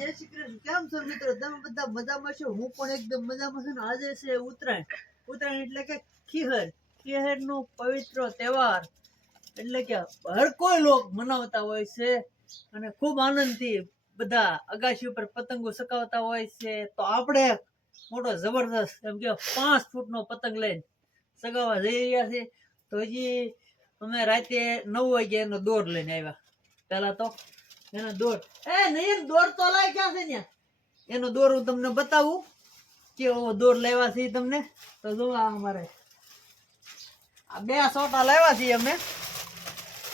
જય શ્રી કૃષ્ણ. કેમ છો મિત્રો? તમે બધા મજામાં છો? હું પણ એકદમ મજામાં છું ને આજે છે ઉત્તરાયણ. ઉત્તરાયણ એટલે કે ખીહર. ખીહર નો પવિત્ર તહેવાર. એટલે કે હર કોઈ લોક મનાવતા હોય છે અને ખૂબ આનંદથી બધા અગાશી ઉપર પતંગો સકાવતા હોય છે. તો આપણે મોટો જબરદસ્ત એમ કે પાંચ ફૂટનો પતંગ લઈને સગાવવા જઈ રહ્યા છે તો હજી અમે રાતે નવ વાગે એનો દોર લઈને આવ્યા. પહેલા તો એનો દોર. એ, નહીં દોર તો લાય ક્યાં છે ત્યાં એનો દોર હું તમને બતાવું કેવો દોર લેવા છે તમને. તો જો અમારે. આ બે સોટા લાવ્યા છીએ અમે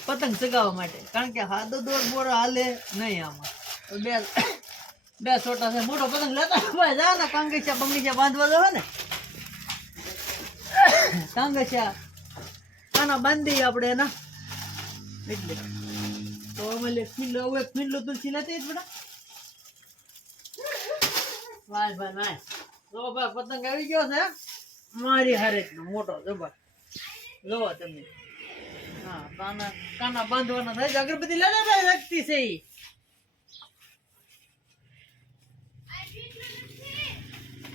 પતંગ ચગાવવા માટે. કારણ કે હાદો દોર બોર હાલે નહીં આમાં. તો બે બે સોટા છે. મોટો પતંગ લેતા ભાઈ જા ને કાંગીચા બંગીચા બાંધવા જવા ને કાંગીચા આના બાંધી આપણે એના. એટલે ફીલો, હવે ફીલો તુલસી લેતી જ બેટા. વાય ભાઈ વાય. જો ભાઈ, પતંગ આવી ગયો છે મારી હારે મોટો જબર. જોવો તમે. હા, કાના કાના બાંધવાના થાય. અગરબત્તી લે લે રાખતી છે ઈ.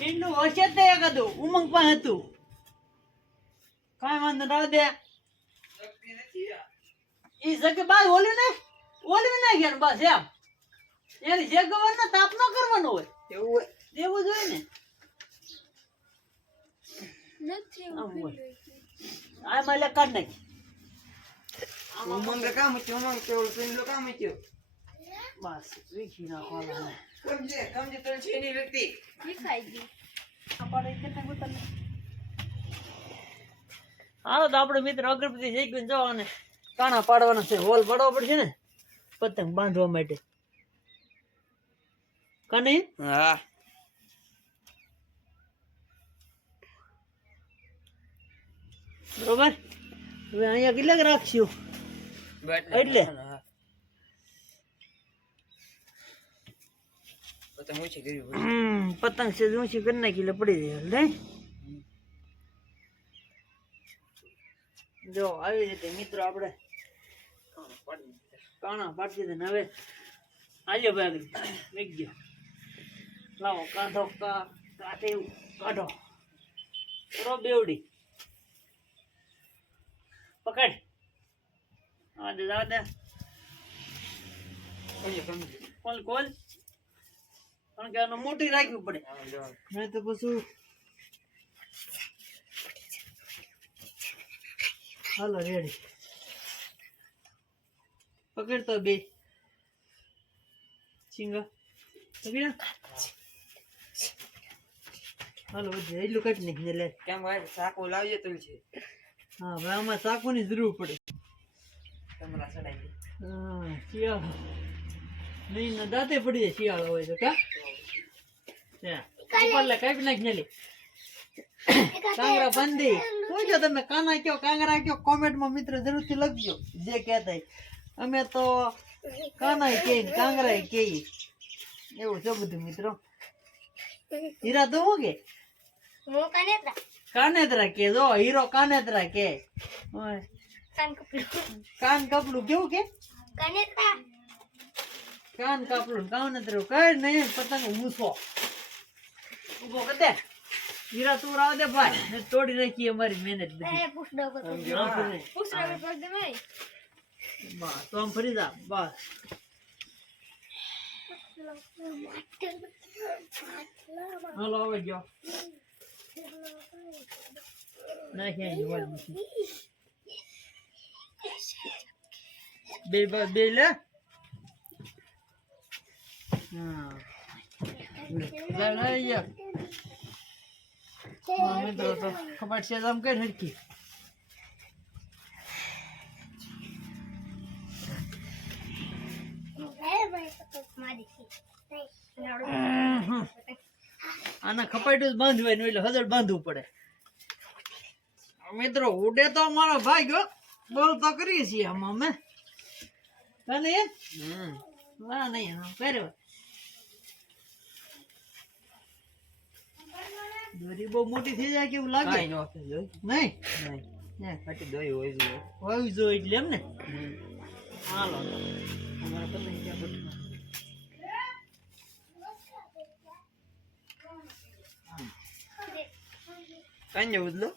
ઈંડું હશે તે એકાદું? ઉમંગ પણ હતું. કાંઈ વાંધો ના દે. ઈ જગ્યા બાદ ઓલી ને ઓલી ના ગયા બસ એમ. જે જગ્યા ને તાપ ન કરવાનો હોય. એવું એવું જોઈએ ને. હોય. આ માલે કાઢ નાખી. ઉમંગ કામ છે ઉમંગ છે ઓલું કામ છે. બસ વીખી નાખવાના. સમજે સમજે તુલસી ની વ્યક્તિ હાલો તો આપણે મિત્ર અગરબત્તી જઈ ગયું જવાને કાણા પાડવાના છે હોલ પડવો પડશે ને. પતંગ બાંધવા માટે. કને હા. બરોબર? હવે અહીંયા કેટલાક રાખશું? એટલે? તો હું. છે હમ, પતંગ છે ઊંચી કરી નાખી એટલે પડી જાય લે. જો આવી રીતે મિત્રો આપણે કાણા પાડી દીધા હવે આજે ભાગી વેગ ગયો. લાવો કાંધો કા કાંઠે કાઢો. કરો બેવડી. પકડ. આ દે દે. સમજે કોલ કોલ કારણ કે મોટી રાખવી પડે. મેં તો પછી હાલો રેડી પકડતો બે. ચીંગા પકડ હાલો એટલું કાઢી નાખીને લે. કેમ ભાઈ સાકુ લાવજે છે હા હવે આમાં ચાકુની જરૂર પડે. તમારા સડાઈ હા શિયાળો. નહીં ના દાંતે પડી જાય શિયાળો હોય તો કા? ઉપર લે કાપી નાખી લે કાંગરા બંધી. પૂછો તમે કાના કયો કાંગરા કયો કોમેન્ટમાં મિત્ર જરૂરથી લખજો. જે કહેતા હોય. અમે તો કાના કે કાંગરા કે એવું છે બધું મિત્રો. હીરા તો હું કે કાનેતરા કે જો હીરો કાનેતરા કે. કાન કપડું. કેવું કે? કાન કાપડું કાનેતરું કઈ નહીં પતંગ મૂછો ઊભો કદે દે. હીરા તું રાવ દે ભાઈ. તોડી નાખી અમારી મહેનત બધી. આમ ફરી. બસ, તો આમ ફરી જા, બસ. હાલો, હવે ગયો. બે, બ- લે. હા. ખબર છે, આમ કઈ હરખી. આના ખપાટું બાંધવાનું એટલે હજળ બાંધવું પડે. મિત્રો ઉડે તો અમારો ભાઈ ગયો બોલ તો કરીએ છીએ આમાં અમે. તને વાહ નહીં કર્યો. દોરી બહુ મોટી થઈ જાય કેવું લાગે? નહીં? હોય જોઈએ એટલે એમ ને? હાલો. અમારા બધા અહીંયા ગોઠવા. કાંઈ જવું લો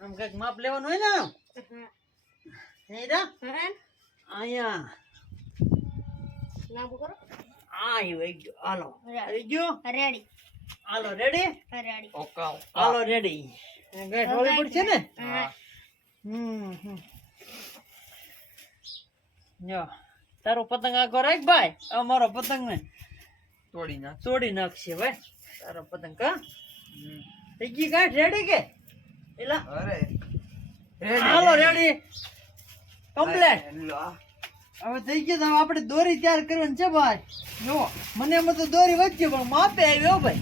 આમ કંઈક માપ લેવાનું હોય ને અહીંયા. કરો. આ વઈ ગયો. હાલો. આવી ગયો? રેડી. હાલો રેડી? રેડી. ઓકા હાલો રેડી. ગાંઠ વાળી પડશે ને? હા. હમ હમ. જો તારો પતંગ આખો રાખ ભાઈ. અમારો પતંગ ને તોડી નાખ. તોડી નાખશે ભાઈ. તારો પતંગ કા થઈ ગઈ ગાંઠ રેડી કે? એલા. અરે. હાલો રેડી. કમ્પ્લેટ. હવે થઈ ગયું તો હવે આપણે દોરી તૈયાર કરવાની છે ભાઈ. જો મને એમાં તો દોરી વચ્ચે પણ માપે આવ્યો ભાઈ.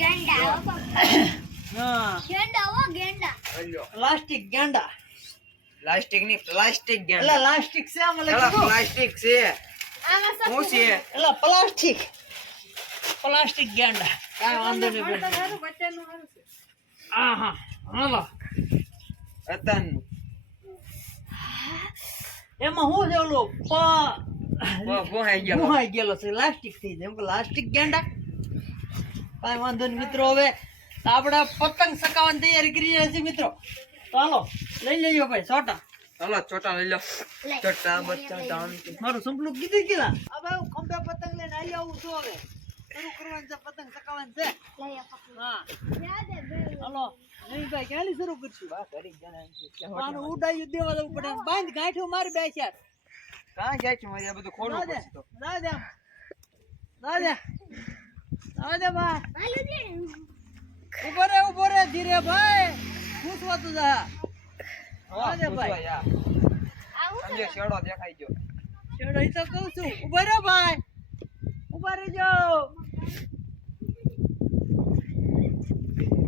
ગેંડા હા ગેંડા ઓ ગેંડા. પ્લાસ્ટિક ગેંડા. પ્લાસ્ટિકની પ્લાસ્ટિક એટલે ગયા પ્લાસ્ટિક છે આમાં લખ્યું પ્લાસ્ટિક છે. આમાં સબ શું છે? એટલે પ્લાસ્ટિક. પ્લાસ્ટિક ગેંડા. કાઈ વાંધો નહીં ભાઈ. હા હા હાલો. અતારનું એમાં શું છે ઓલો પ બ- ગયેલો. ભોંહાઈ ગયેલો છે લાસ્ટિક થઈ જાય. એમ કે પ્લાસ્ટિક ગાંડા. કાંઈ વાંધો નહીં મિત્રો હવે આપણે પતંગ સકાવવાની તૈયારી કરી રહ્યા છીએ મિત્રો. તો હાલો લઈ લઈએ ભાઈ છોટા ચાલો છોટા લઈ લો. છોટા બચ્ચા મારું સંપલું કીધું કીધા? હવે હું ખંભે પતંગ લઈને આવી આવું છું હવે. શરૂ કરવાનું છે પતંગ સકાવવાનું છે. હા. યાદ હે નહીં ભાઈ ક્યાંથી શરૂ કરશું? આનું ઉડાયું દેવા દઉં પડે. બાંધ ગાંઠું મારી બે ચાર. કાં ગાંઠું છે મારે આ બધું રાધે પડશે તો. રાધે ભાઈ ઊભો રે ઊભો રે ધીરે ભાઈ. પૂછવાતું જા. વાહ, રાધે ભાઈ. સમજો શેડો દેખાઈ ગયો. શેડો એ તો કહું છું. ઊભો રે ભાઈ. ઊભા રહેજો એ તુલસી હા ન્યા લે ને પીંડલો હાલો આખી મંજરો ભાઈ ભાઈ એમ કેમ થયું ને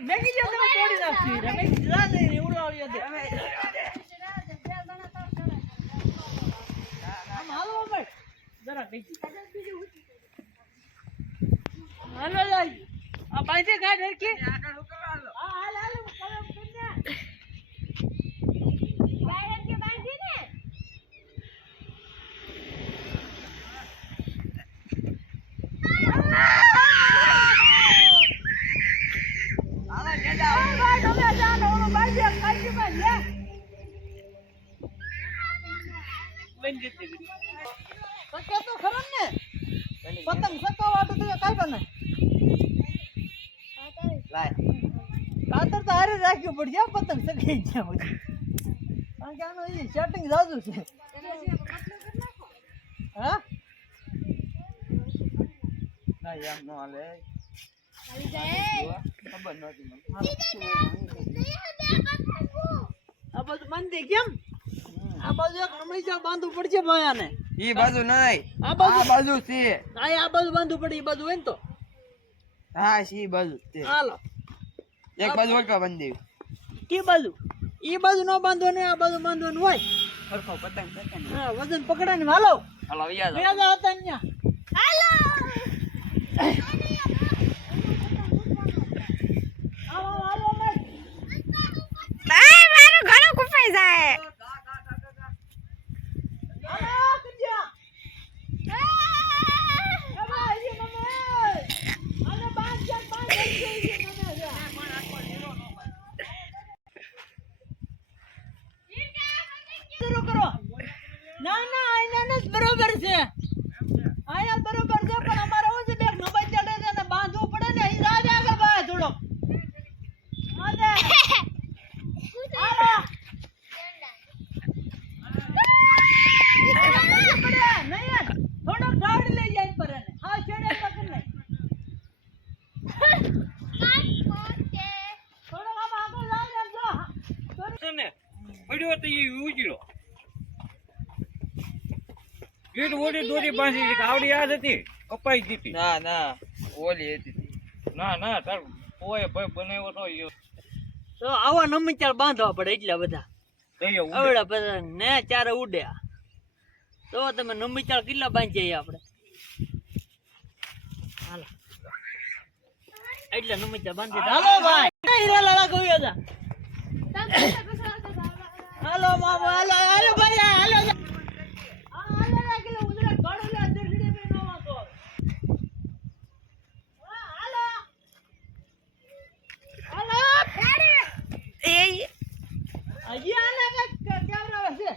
મેં કીધું તમે તોડી નાખી. રે મેં કીધું જા દે ઉડાવી દે આમ હાલો ભાઈ જરા કઈ હાલો લાઈ. આ બાંધે ગાઢ હરકી હા હાલ હાલ કલમ કરીને બાયર કે બાંધી ને. સકે તો ખરો ને. પતંગ સકાવાટું તો કાઈ બને લાય. કાતર તો હારે રાખ્યું પડશે જા પતંગ સકાઈ ગયા પછી? કારણ કે આનો હજી સેટિંગ જાજુ છે. હા? ના યાર નો હાલે. ખબર નહોતી મને. આ બધું બાંધી કેમ? આ બાજુ એક હંમેશા બાંધવું પડશે ભાઈ આને ઈ બાજુ નહીં આ બાજુ આ બાજુ છે. આ આ બાજુ બાંધવું પડે એ બાજુ હોય ને તો. હા સી બાજુ છે. હાલો. એક બાજુ ઓલકા બાંધી કી બાજુ? એ બાજુ ન ને આ બાજુ બાંધવાનું હોય. સરખો પતંગ પતંગ. હા વજન પકડાને હાલો. હાલો વ્યાજા હતા અહીંયા. હાલો હાલો મત બાય મારું ઘણું કુપાઈ જાય હાલો કજ્યા એ ભાઈ એ મને આને બાંધ છે બાંધ છે એ મને શરૂ કરો ના ના અહીંયા જ બરોબર છે અહીંયા બરોબર છે પણ અમારે શું છે બે નંબર ચડે છે ને બાંધવું પડે ને એ રાજ આગળ ભાઈ થોડો આને હાલો પડે નહીં થોડો ગાડી લઈ જાય પર એને હા છેડે પકડ લઈ થોડો આમ આગળ લાવ ને જો છે ને પડ્યો તો એ ઉજળો ઓડી દોરી બાંધી હતી આવડી યાદ હતી? કપાઈ દીધી ના ના ઓલી હતી. ના ના તાર કોઈ ભાઈ બનાવ્યો તો યો તો આવા નમિચાળ બાંધવા પડે એટલા બધા. આવડા બધા ને ચારે ઉડ્યા. તો તમે નમિચાળ કેટલા બાંધી જઈએ આપણે? હાલો. એટલા નમિચાળ બાંધી હાલો ભાઈ. હીરા લાલા કહ્યું હતા હાલો મામા હાલો હાલો ભાઈ હાલો ના કિલો ઉંદરા ઘણું લે દીકરી બી નો વાંધો. હા, હાલો હાલો હજી આને કંઈક કેવડાવે છે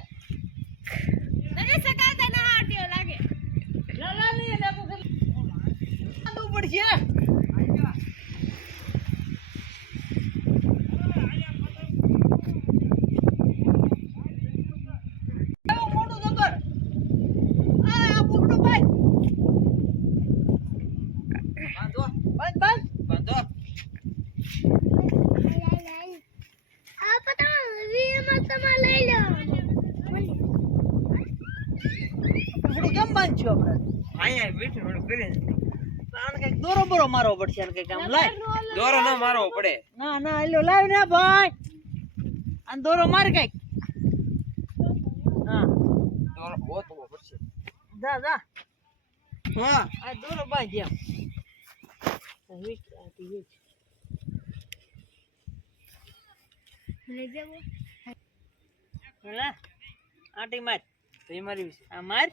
લાલા ની એને કોઈ બાંધવું પડશે કેવું મોટું જબર આ આ પકડો ભાઈ બાંધો બંધ બંધ બાંધો પકડો કેમ બાંધ્યો આપણે અહીંયા બેઠું થોડું કરીને દોરો મારવો પડશે આને કંઈક આમ. લાય. દોરો ના મારવો પડે. ના ના એલો લાવ ને ભાઈ. અને દોરો માર કંઈક. હા. દોરો ગોતવો પડશે. જા જા. હા. આ દોરો બાંધી આથી વીચ હેલા. આટી માર. તો એ મારી વિશે. આ માર.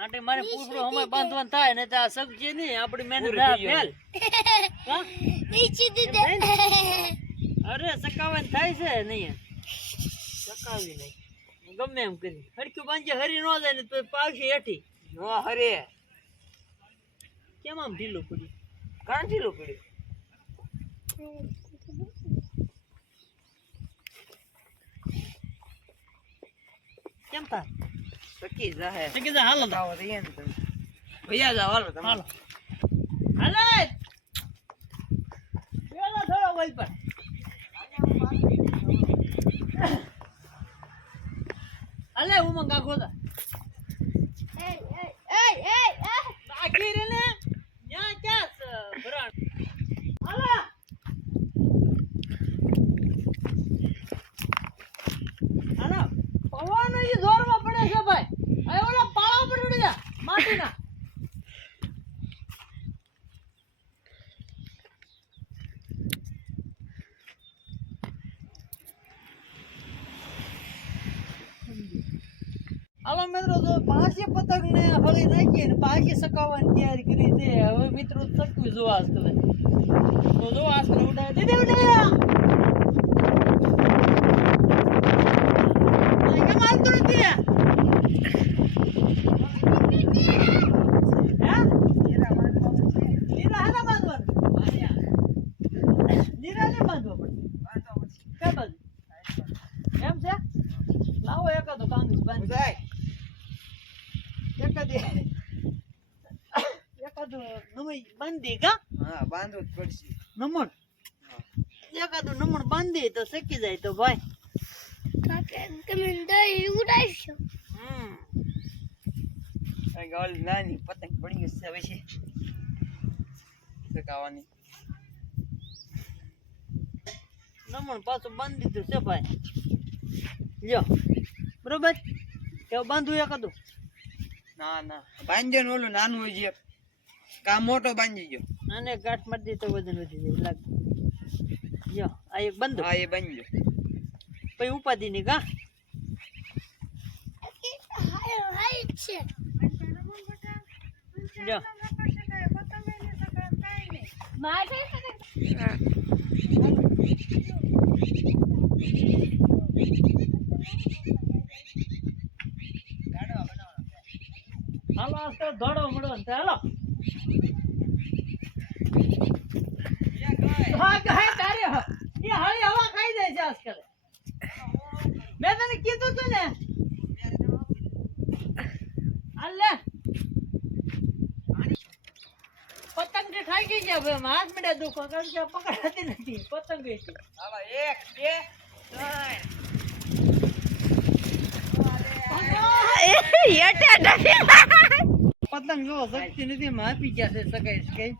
આટી મારે પૂછડું હમણાં બાંધવાન થાય ને તો આ સબ્જી નહીં આપણી મહેનત ના ફેલ. ગઈ. ફેલ અરે સકાવન થાય છે નહીં. સકાવી નહીં. ગમે એમ કરી. હડક્યું બાંધે હરી નો જાય ને તો પાવશે હેઠી. નો હરે. કેમ આમ ઢીલું પડ્યું? કાંઠીલું પડ્યું? કેમ થાય સકી જા હાલો તો. આવો તો અહીંયા ને તમે. ભૈયા જાઓ હાલો તમે. હાલો. હાલે. પેલા થોડો વઈ પર. હાલે ઉમંગ આખો દા બાકી રે ને? ન્યા ક્યાં છે ભરાણ હાલો હાલો પવન ઈ જોરમાં પડે છે ભાઈ આ ઓલા પાળા પર ઉડી જા માટીના હાલો મિત્રો તો પાછી પતંગ ને હળી નાખીએ ને પાછી સકાવવાની તૈયારી કરી છે. હવે મિત્રો ચકવી જોવા આજકાલ તો જો આજકાલ ઉડાય દીધી ઉડાય આ કેમ હાલતું નથી હે? લીરા હાના બાંધવાનું? લીરા ને બાંધવા પડશે કઈ બાજુ એમ છે લાવો એકાદો કાંગીસ બાંધી જાય એકાદી એકાદું નમઈ બાંધી કા હા બાંધવું જ પડશે નમણ એકાદું બાંધી તો શીખી જાય તો ભાઈ. હમ કારણ કે નાની પતંગ પડી ગઈ છે હવે છે પાછું બાંધી દીધું છે ભાઈ. લ્યો. બરોબર? કેવું બાંધવું એકાદું ના ના. બાંધ્યો ને ઓલું નાનું હોય છે કામ મોટો બાંધી ગયો. અને ગાંઠ મારી દીધો વજન વધી જાય લાગે આ એક બંધ. હા એ બંધ. પછી ઉપાધિ ની કા હાલો આજકાલ ધોડો મળો હાલો હા ગાય તારે હ. એ હળી હવા ખાઈ જાય છે આજકાલ મેં તને કીધું તું ને? અલ્લે લે. પતંગ જે ખાઈ ગઈ છે હવે. હાથ મીડા દુખો. કારણ કે પકડાતી નથી. પતંગ ગઈ છે એક બે ત્રણ. પતંગ જો શક્તિ નથી માપી ગયા છે સગાઈ કઈ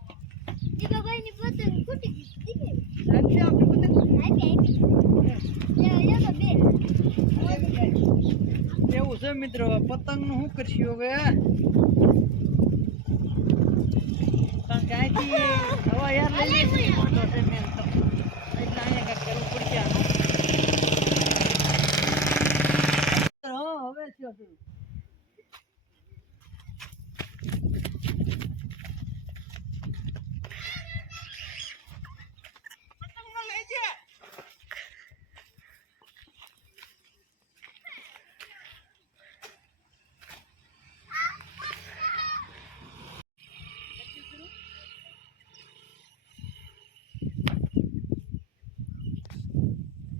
એવું છે મિત્રો પતંગનું શું કરશું હવે? કારણ કે અહીંથી હવા યાર લઈ લઈએ મોટો છે મેન તો. એટલે અહીંયા કાંઈક કરવું પડશે હવે થયો શરૂ.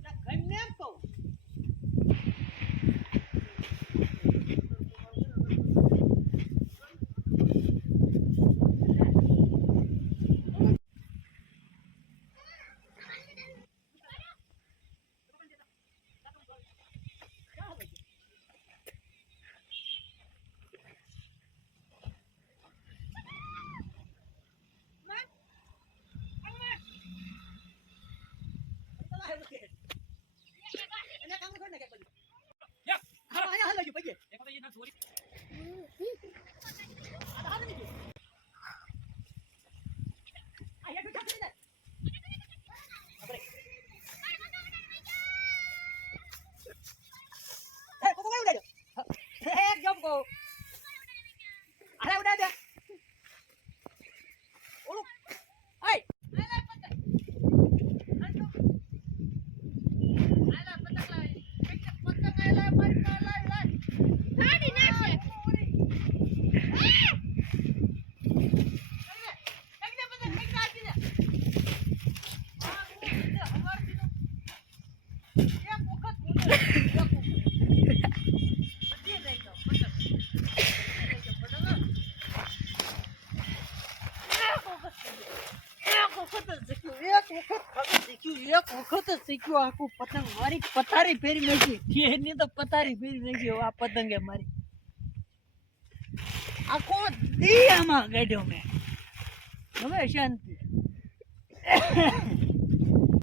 ના, ઘરને એમ કહું. એને કામ કર ને કે બધું. હા, અહીંયા હાલ લેજો, પગે. આ તો હાલ લેજો. આ હેઠું ઠાકરી દે. આપણે. હે, કોકો કઈ ઉડાડ્યો? હે, હે, એક જમ્પ કહો. આને ઉડાડી દે. ઓલું. આય. કાઢી નાખશે એક વખત જ શીખ્યું આખું પતંગ. મારી પથારી ફેરી નાખી. એની તો પથારી ફેરી નાખી. આ પતંગે મારી. આખો દી આમાં કાઢ્યો મેં. હવે શાંતિ.